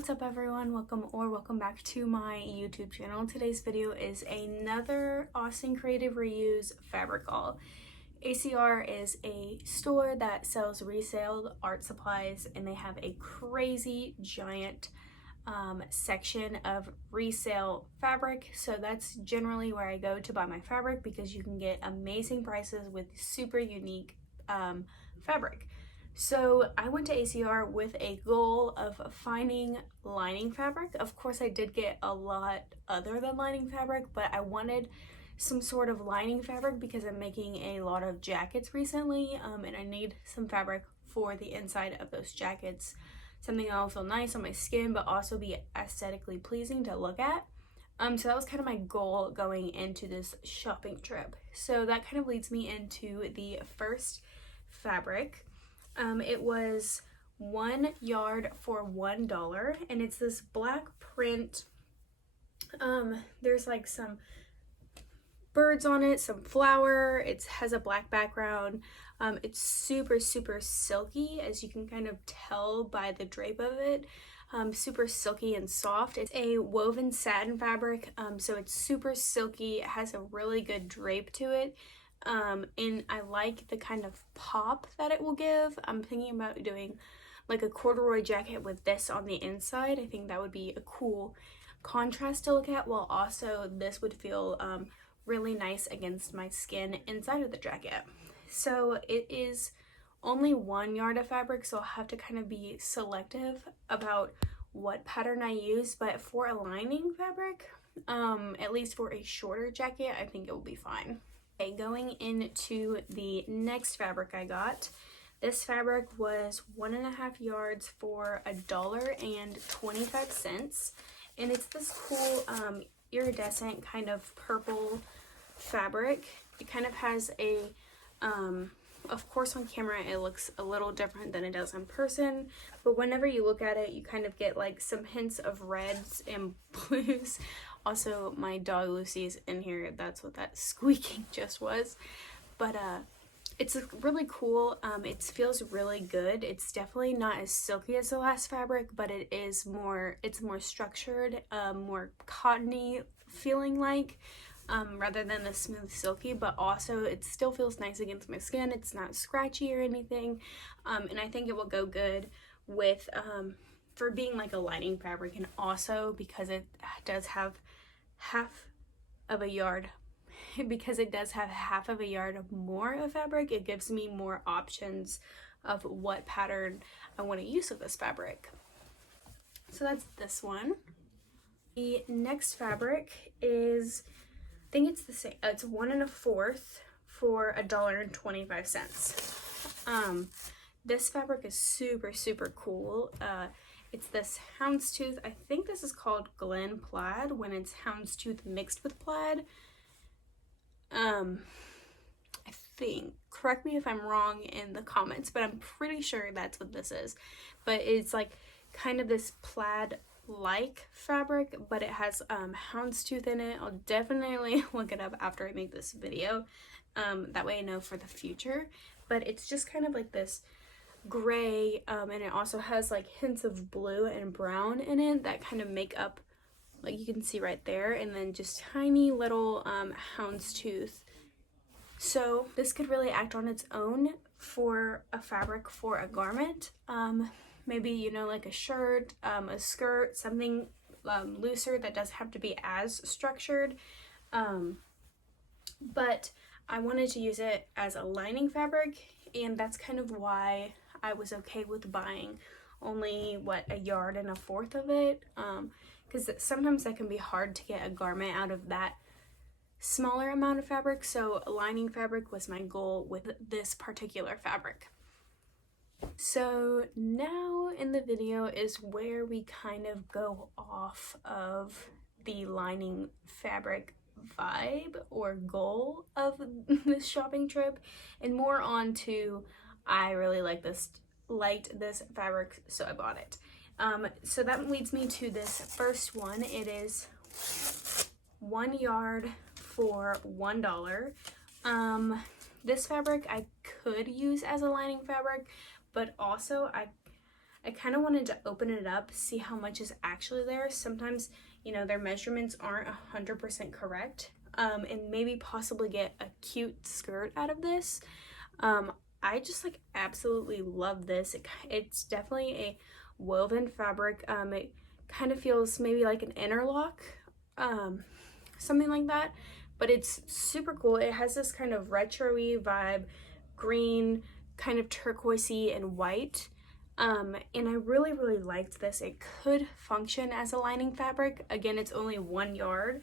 What's up everyone? Welcome back to my YouTube channel. Today's video is another Austin Creative Reuse fabric haul. ACR is a store that sells resale art supplies, and they have a crazy giant section of resale fabric. So that's generally where I go to buy my fabric because you can get amazing prices with super unique fabric. So I went to ACR with a goal of finding lining fabric. Of course, I did get a lot other than lining fabric, but I wanted some sort of lining fabric because I'm making a lot of jackets recently, and I need some fabric for the inside of those jackets. Something that'll feel nice on my skin, but also be aesthetically pleasing to look at. So that was kind of my goal going into this shopping trip. So that kind of leads me into the first fabric. It was 1 yard for $1, and it's this black print. There's like some birds on it, some flower. It has a black background. It's super silky, as you can kind of tell by the drape of it. Super silky and soft. It's a woven satin fabric, so it's super silky. It has a really good drape to it. And I like the kind of pop that it will give. I'm thinking about doing like a corduroy jacket with this on the inside. I think that would be a cool contrast to look at, while also this would feel really nice against my skin inside of the jacket. So it is only 1 yard of fabric, so I'll have to kind of be selective about what pattern I use, but for a lining fabric, at least for a shorter jacket, I think it will be fine. Okay, going into the next fabric I got. This fabric was 1.5 yards for $1.25, and it's this cool iridescent kind of purple fabric. It kind of has a of course on camera it looks a little different than it does in person, but whenever you look at it you kind of get like some hints of reds and blues. Also, my dog Lucy's in here. That's what that squeaking just was. But it's really cool. It feels really good. It's definitely not as silky as the last fabric, but it's more structured, more cottony feeling like, rather than the smooth silky, but also it still feels nice against my skin. It's not scratchy or anything. And I think it will go good with for being like a lining fabric, and also because it does have half of a yard more of fabric, it gives me more options of what pattern I want to use with this fabric. So that's this one. The next fabric is, I think it's the same, it's 1 1/4 for $1.25. This fabric is super cool. It's this houndstooth. I think this is called Glen plaid when it's houndstooth mixed with plaid. I think, correct me if I'm wrong in the comments, but I'm pretty sure that's what this is. But it's like kind of this plaid like fabric, but it has houndstooth in it. I'll definitely look it up after I make this video. That way I know for the future. But it's just kind of like this gray, and it also has like hints of blue and brown in it that kind of make up, like you can see right there, and then just tiny little houndstooth. So this could really act on its own for a fabric for a garment. Maybe, you know, like a shirt, a skirt, something looser that doesn't have to be as structured. But I wanted to use it as a lining fabric, and that's kind of why I was okay with buying only 1.25 yards of it, because sometimes that can be hard to get a garment out of that smaller amount of fabric. So lining fabric was my goal with this particular fabric. So now in the video is where we kind of go off of the lining fabric vibe or goal of this shopping trip, and more on to I really liked this fabric, so I bought it. So that leads me to this first one. It is 1 yard for $1. This fabric I could use as a lining fabric, but also I kind of wanted to open it up, see how much is actually there. Sometimes, you know, their measurements aren't 100% correct, and maybe possibly get a cute skirt out of this. I just like absolutely love this. It's definitely a woven fabric. It kind of feels maybe like an interlock, something like that, but it's super cool. It has this kind of retro-y vibe, green, kind of turquoisey and white. And I really, really liked this. It could function as a lining fabric. Again, it's only 1 yard,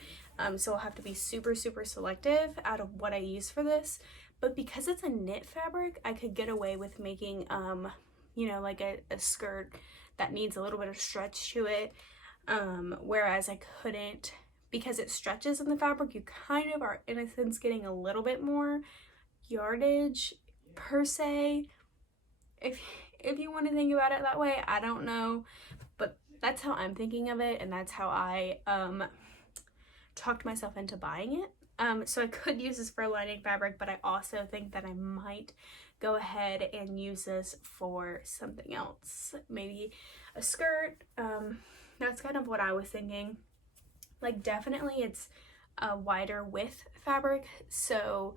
so I'll have to be super, super selective out of what I use for this. But because it's a knit fabric, I could get away with making, you know, like a skirt that needs a little bit of stretch to it, whereas I couldn't, because it stretches in the fabric, you kind of are, in a sense, getting a little bit more yardage, per se. If you want to think about it that way, I don't know, but that's how I'm thinking of it, and that's how I talked myself into buying it. So I could use this for a lining fabric, but I also think that I might go ahead and use this for something else, maybe a skirt. That's kind of what I was thinking. Like, definitely it's a wider width fabric, so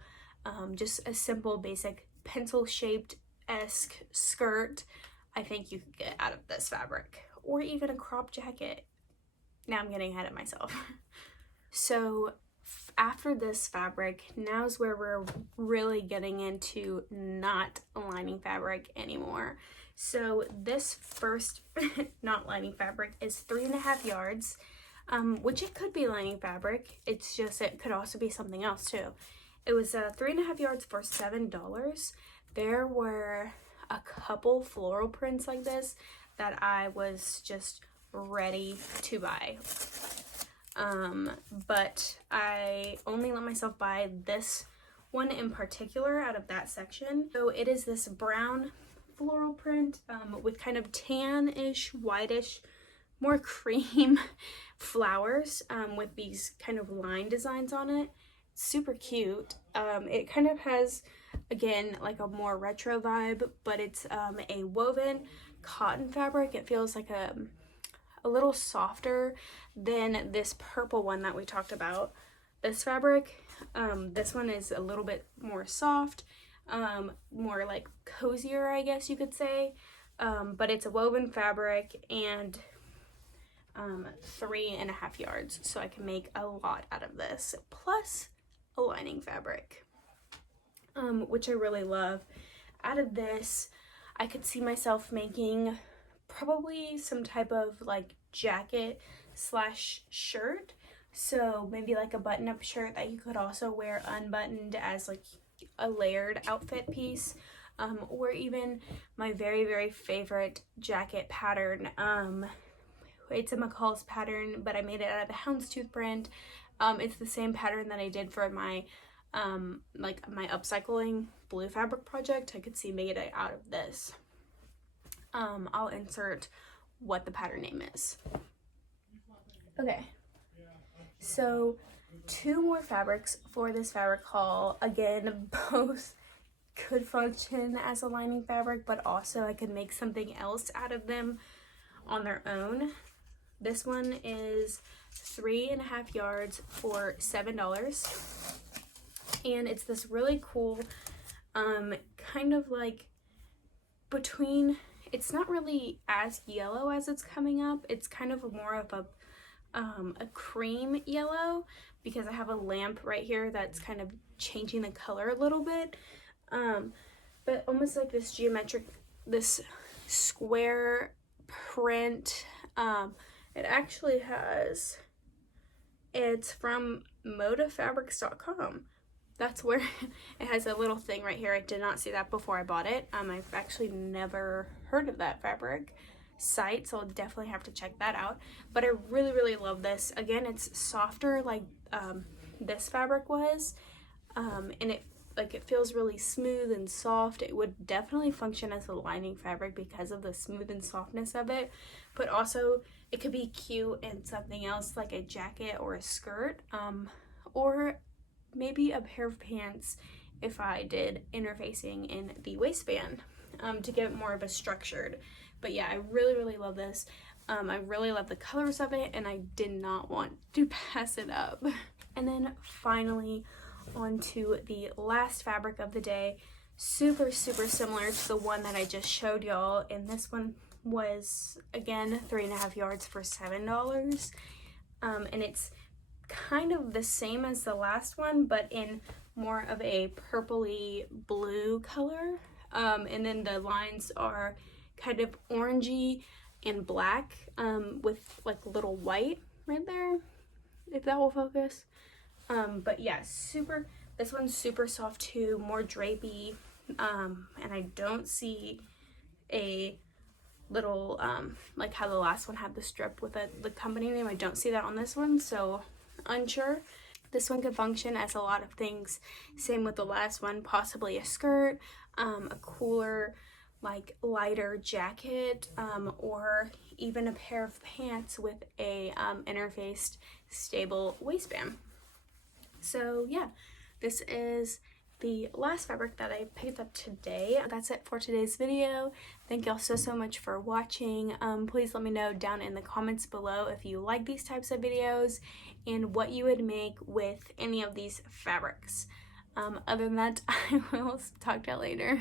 just a simple basic pencil shaped-esque skirt I think you could get out of this fabric, or even a crop jacket. Now I'm getting ahead of myself. So after this fabric, now's where we're really getting into not lining fabric anymore. So this first not lining fabric is 3.5 yards, which it could be lining fabric. It's just, it could also be something else too. It was 3.5 yards for $7. There were a couple floral prints like this that I was just ready to buy. But I only let myself buy this one in particular out of that section. So it is this brown floral print with kind of tan-ish, whitish, more cream flowers with these kind of line designs on it. Super cute. It kind of has, again, like a more retro vibe, but it's a woven cotton fabric. It feels like a little softer than this purple one that we talked about. This fabric, this one is a little bit more soft, more like cozier, I guess you could say, but it's a woven fabric and 3.5 yards, so I can make a lot out of this, plus a lining fabric, which I really love. Out of this, I could see myself making probably some type of like jacket slash shirt, so maybe like a button-up shirt that you could also wear unbuttoned as like a layered outfit piece, or even my very, very favorite jacket pattern. It's a McCall's pattern, but I made it out of the houndstooth print. It's the same pattern that I did for my like my upcycling blue fabric project. I could see made it out of this. I'll insert what the pattern name is. Okay, so 2 more fabrics for this fabric haul. Again, both could function as a lining fabric, but also I could make something else out of them on their own. This one is 3.5 yards for $7, and it's this really cool kind of like between, it's not really as yellow as it's coming up, it's kind of more of a cream yellow, because I have a lamp right here that's kind of changing the color a little bit, but almost like this geometric, this square print. It actually has, it's from modafabrics.com. That's where it has a little thing right here. I did not see that before I bought it. I've actually never heard of that fabric site, so I'll definitely have to check that out. But I really, really love this. Again, it's softer like this fabric was, and it feels really smooth and soft. It would definitely function as a lining fabric because of the smooth and softness of it, but also it could be cute in something else like a jacket or a skirt, or maybe a pair of pants if I did interfacing in the waistband, to give it more of a structured But yeah, I really love this. I really love the colors of it, and I did not want to pass it up. And then finally, onto the last fabric of the day. Super similar to the one that I just showed y'all, and this one was again 3.5 yards for $7. And it's kind of the same as the last one, but in more of a purpley blue color. And then the lines are kind of orangey and black, with like little white right there, if that will focus. But yeah, this one's super soft too, more drapey, and I don't see a little, like how the last one had the strip with the company name. I don't see that on this one, so unsure. This one could function as a lot of things, same with the last one, possibly a skirt, a cooler, like lighter jacket, or even a pair of pants with a interfaced stable waistband. So yeah, this is the last fabric that I picked up today. That's it for today's video. Thank y'all so much for watching. Please let me know down in the comments below if you like these types of videos and what you would make with any of these fabrics. Other than that, I will talk to y'all later.